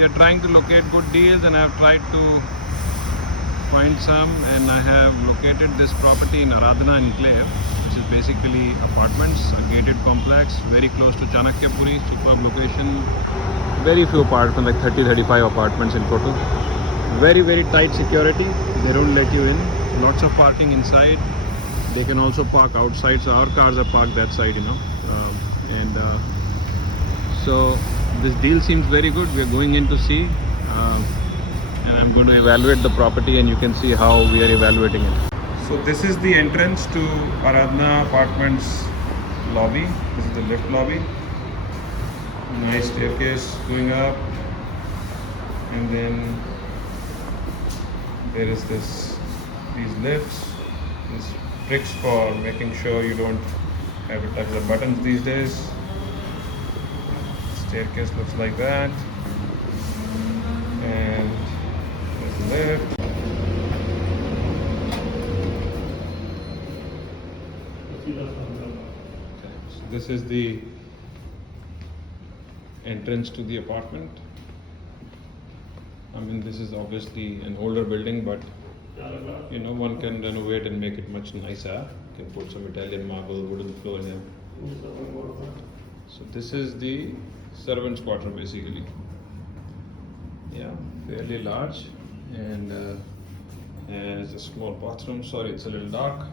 we are trying to locate good deals, and I have tried to find some, and I have located this property in Aradhana Enclave, which is basically apartments, a gated complex, very close to Chanakyapuri, superb location. Very few apartments, like 30-35 apartments in total. Very tight security, they don't let you in. Lots of parking inside. They can also park outside, so our cars are parked that side, you know. So this deal seems very good. We are going in to see, and I'm going to evaluate the property, and you can see how we are evaluating it. So this is the entrance to Aradhana Apartments lobby. This is the lift lobby. Nice staircase going up, and then there is these lifts, these bricks for making sure you don't have to touch the buttons these days. Staircase looks like that, and there's the lift. Okay, so this is the entrance to the apartment. I mean, this is obviously an older building, but you know, one can renovate and make it much nicer. You can put some Italian marble, wooden floor here. So this is the servants' quarter basically. Yeah, fairly large, and has a small bathroom. Sorry, it's a little dark.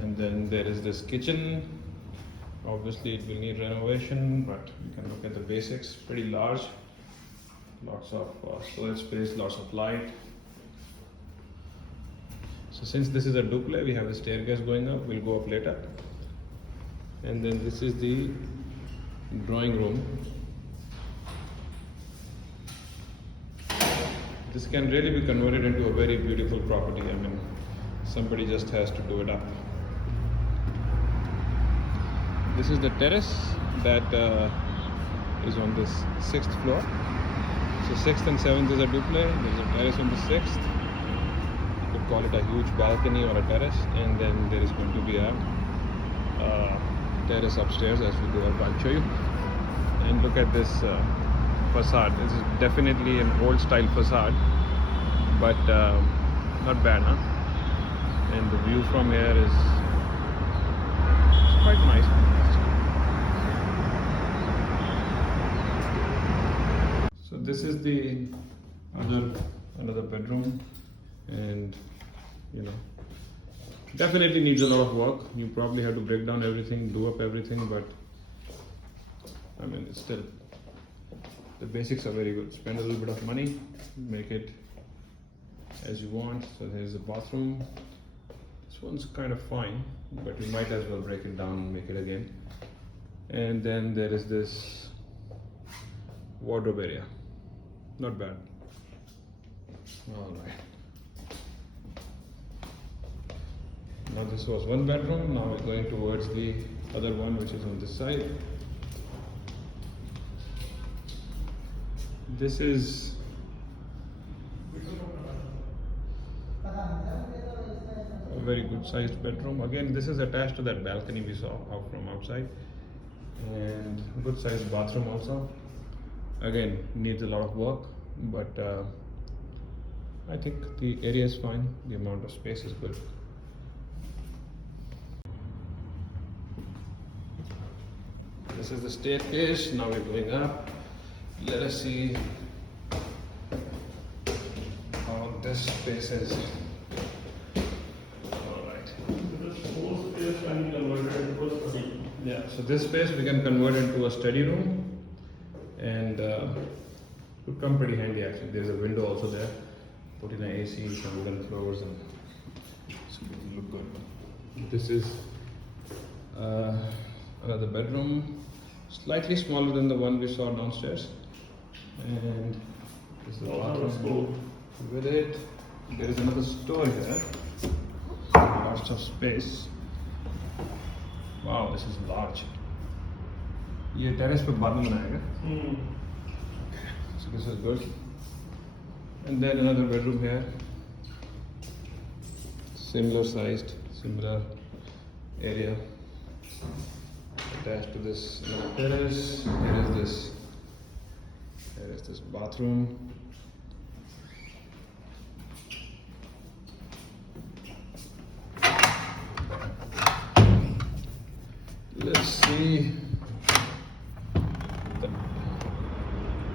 And then there is this kitchen. Obviously it will need renovation, but you can look at the basics. Pretty large, lots of storage space, lots of light. So since this is a duplex, we have a staircase going up. We'll go up later. And then this is the drawing room. This can really be converted into a very beautiful property. I mean, somebody just has to do it up. This is the terrace that is on this 6th floor. So 6th and 7th is a duplex. There's a terrace on the 6th. You could call it a huge balcony or a terrace. And then there is going to be a terrace upstairs as we go up. I'll show you. And look at this facade. This is definitely an old style facade, but not bad, huh? And the view from here is quite nice. So this is the another bedroom, and you know, definitely needs a lot of work. You probably have to break down everything, do up everything, but I mean, it's still, the basics are very good. Spend a little bit of money, make it as you want. So there's a bathroom. This one's kind of fine, but you might as well break it down and make it again. And then there is this wardrobe area. Not bad. All right. Now this was one bedroom. Now we're going towards the other one, which is on this side. This is a very good sized bedroom. Again, this is attached to that balcony we saw out from outside, and good sized bathroom also. Again, needs a lot of work, but I think the area is fine. The amount of space is good. This is the staircase. Now we're going up. Let us see how this space is. Alright. Yeah, so this space we can convert into a study room, and would come pretty handy actually. There's a window also there. Put in an AC, some wooden floors, and it's going to look good. This is another bedroom, slightly smaller than the one we saw downstairs. And this is the bathroom with it. There is another store here. Lots of space. Wow, this is large. ये terrace पे बाद में बनाएगा. Okay, so this is good. And then another bedroom here. Similar sized, similar area. Attached to this terrace. Here is this There is this bathroom. Let's see.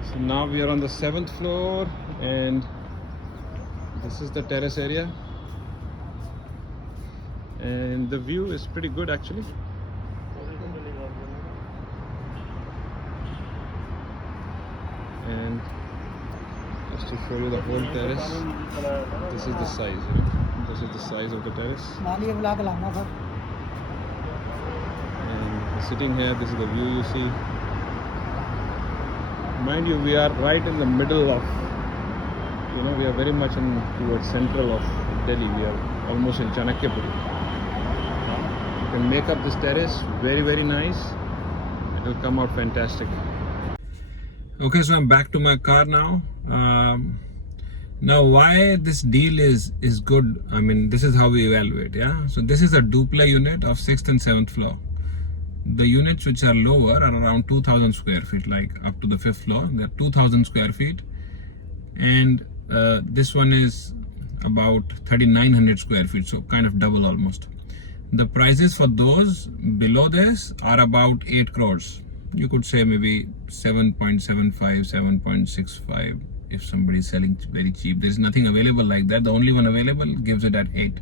So now we are on the 7th floor, and this is the terrace area, and the view is pretty good actually. And just to show you the whole terrace, this is the size. This is the size of the terrace. And sitting here, this is the view you see. Mind you, we are right in the middle of, we are very much towards central of Delhi. We are almost in Chanakyapuri. You can make up this terrace, very, very nice. It will come out fantastic. Okay, so I'm back to my car now. Now, why this deal is good, I mean, this is how we evaluate, yeah? So this is a duplex unit of 6th and 7th floor. The units which are lower are around 2,000 square feet, like up to the 5th floor. They're 2,000 square feet. And this one is about 3,900 square feet, so kind of double almost. The prices for those below this are about 8 crores. You could say maybe 7.75, 7.65 if somebody is selling very cheap. There's nothing available like that. The only one available gives it at 8.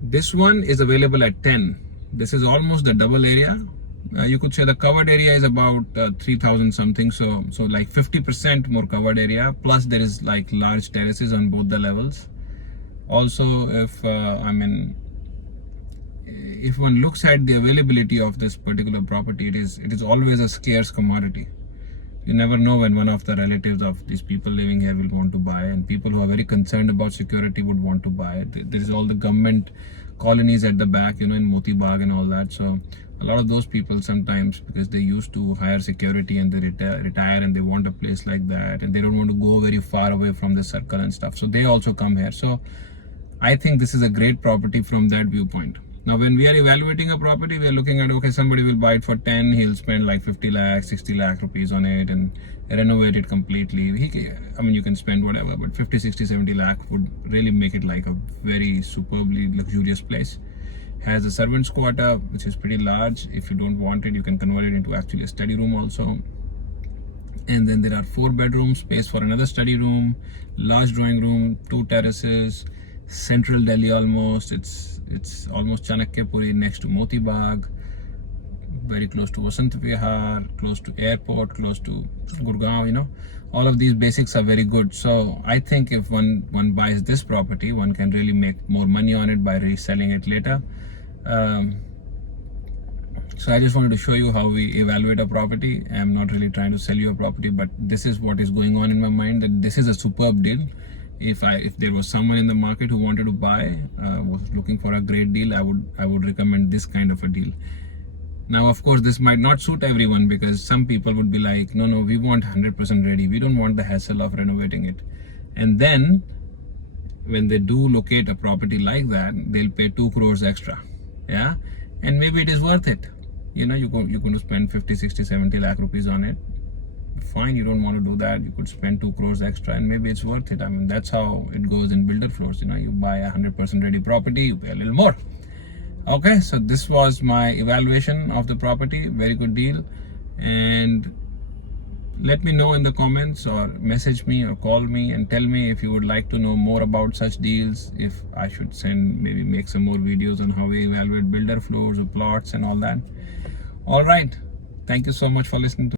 This one is available at 10. This is almost the double area. You could say the covered area is about 3,000 something, so like 50% more covered area, plus there is like large terraces on both the levels. Also, if one looks at the availability of this particular property, it is always a scarce commodity. You never know when one of the relatives of these people living here will want to buy, and people who are very concerned about security would want to buy it. There is all the government colonies at the back, in Moti Bagh and all that. So a lot of those people sometimes, because they used to hire security and they retire and they want a place like that, and they don't want to go very far away from the circle and stuff, so they also come here. So I think this is a great property from that viewpoint. Now, when we are evaluating a property, we are looking at, okay, somebody will buy it for 10, he'll spend like 50 lakh, 60 lakh rupees on it and renovate it completely. You can spend whatever, but 50, 60, 70 lakh would really make it like a very superbly luxurious place. Has a servant's quarter, which is pretty large. If you don't want it, you can convert it into actually a study room also. And then there are 4 bedrooms, space for another study room, large drawing room, 2 terraces, central Delhi almost. It's almost Chanakyapuri, next to Moti Bagh, very close to Vasant Vihar, close to airport, close to Gurgaon, all of these basics are very good. So I think if one buys this property, one can really make more money on it by reselling it later. So I just wanted to show you how we evaluate a property. I'm not really trying to sell you a property, but this is what is going on in my mind, that this is a superb deal. If there was someone in the market who wanted to buy, was looking for a great deal, I would recommend this kind of a deal. Now, of course, this might not suit everyone, because some people would be like, no, we want 100% ready. We don't want the hassle of renovating it. And then when they do locate a property like that, they'll pay 2 crores extra. Yeah. And maybe it is worth it. You're going to spend 50, 60, 70 lakh rupees on it. Fine, you don't want to do that. You could spend 2 crores extra and maybe it's worth it. That's how it goes in builder floors. You buy a 100% ready property, you pay a little more. Okay, so this was my evaluation of the property. Very good deal. And let me know in the comments, or message me or call me and tell me if you would like to know more about such deals, if I should make some more videos on how we evaluate builder floors or plots and all that. All right, thank you so much for listening to